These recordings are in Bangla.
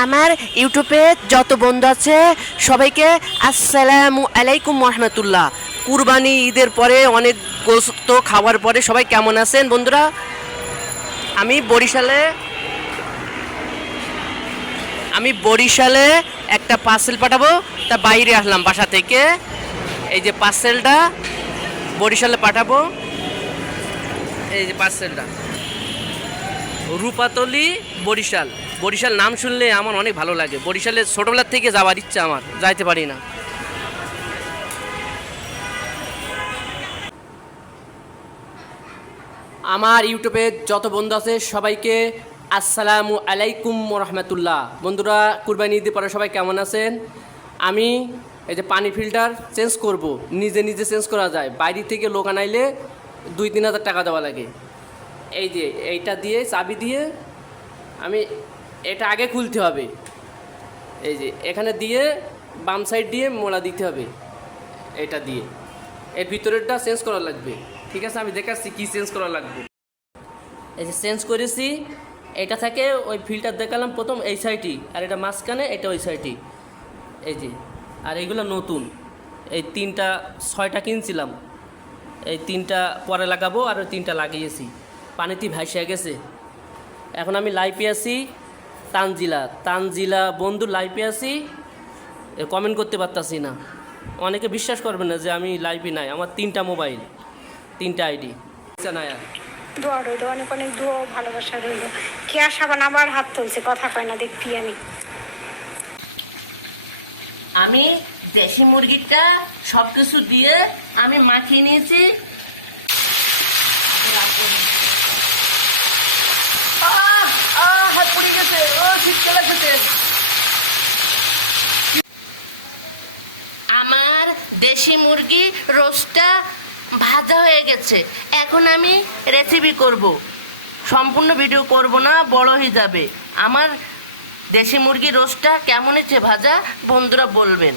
আমার ইউটিউবে যত বন্ধু আছে সবাইকে আসসালামু আলাইকুম রহমতুল্লাহ। কুরবানি ঈদের পরে অনেক গোস্ত খাওয়ার পরে সবাই কেমন আছেন বন্ধুরা? আমি বরিশালে একটা পার্সেল পাঠাবো, তা বাইরে আসলাম বাসা থেকে। এই যে পার্সেলটা বরিশালে পাঠাবো। এই যে পার্সেলটা রূপাতলি বরিশাল। বরিশাল নাম শুনলে আমার অনেক ভালো লাগে। বরিশালে ছোটোবেলার থেকে যাওয়ার ইচ্ছা, আমার যাইতে পারি না। আমার ইউটিউবে যত বন্ধু আছে সবাইকে আসসালামু আলাইকুম রহমতুল্লাহ। বন্ধুরা, কুরবানি ঈদের পরে সবাই কেমন আছেন? আমি এই যে পানি ফিল্টার চেঞ্জ করব, নিজে নিজে চেঞ্জ করা যায়। বাইরে থেকে লোক আনাইলে 2-3 হাজার টাকা দেওয়া লাগে। এই যে এইটা দিয়ে চাবি দিয়ে আমি এটা আগে খুলতে হবে। এই যে এখানে দিয়ে বাম সাইড দিয়ে মোড়া দিতে হবে। এটা দিয়ে এর ভিতরেরটা চেঞ্জ করা লাগবে। ঠিক আছে, আমি দেখাচ্ছি কি চেঞ্জ করা লাগবে। এই যে চেঞ্জ করেছি, এটা থেকে ওই ফিল্টার দেখালাম প্রথম এই সাইডই, আর এটা মাঝখানে, এটা ওই সাইডই। এই যে আর এইগুলো নতুন, এই 6টা কিনছিলাম। এই 3টা পরে লাগাবো, আর ওই 3টা লাগিয়েছি। পানিতে ভাসিয়ে গেছে। এখন আমি লাইভে আছি তানজিলা বন্ধু লাইভে আছি, কমেন্ট করতে পারতাছি না। অনেকে বিশ্বাস করবে না যে আমি লাইভে নাই। আমার 3টা মোবাইল, 3টা আইডি। নায়া দোয়া রইল, অনেক অনেক দোয়া ভালোবাসা রইল। কেয়া সাবান আবার হাত তুলছে, কথা কয় না দেখবি। আমি দেশি মুরগিটা সব কিছু দিয়ে আমি মাখিয়ে নিয়েছি। হাত পুড়ে গেছে, শীতকে লাগতেছে। আমার দেশি মুরগি রোস্টটা ভাজা হয়ে গেছে। এখন আমি রেসিপি করব। সম্পূর্ণ ভিডিও করব না, বড় হয়ে যাবে। আমার দেশি মুরগির রোস্টটা কেমন হয়েছে ভাজা, বন্ধুরা বলবেন।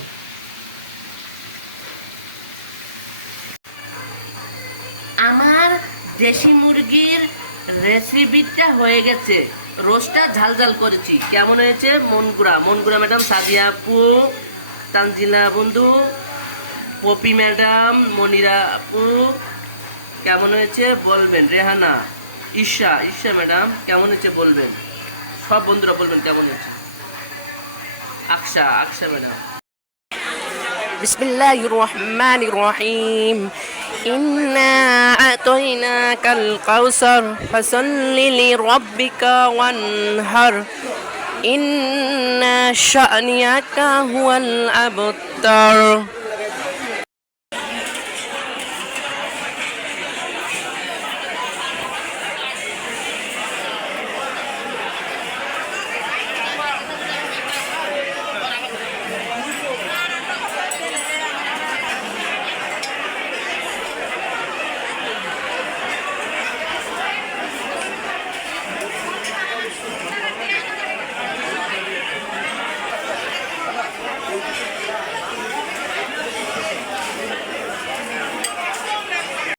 আমার দেশি মুরগির রেসিপিটা হয়ে গেছে। রোস্টটা ঝাল ঝাল করেছি। কেমন হয়েছে? মনগুড়া ম্যাডাম, সাদিয়া আপু, তানজিলা বন্ধু, পপি ম্যাডাম, মনিরা আপু, কেমন হয়েছে বলবেন। রেহানা, ঈশা ম্যাডাম কেমন হয়েছে বলবেন। সব বন্ধুরা বলবেন কেমন হয়েছে। আকশা ম্যাডাম। বিসমিল্লাহির রহমানির রহিম। ইন্না আতাইনাকাল কাউসার ফাসাল্লি লিরাব্বিকা ওয়ানহার ইন্না শানিয়াকা হুয়াল আবতার।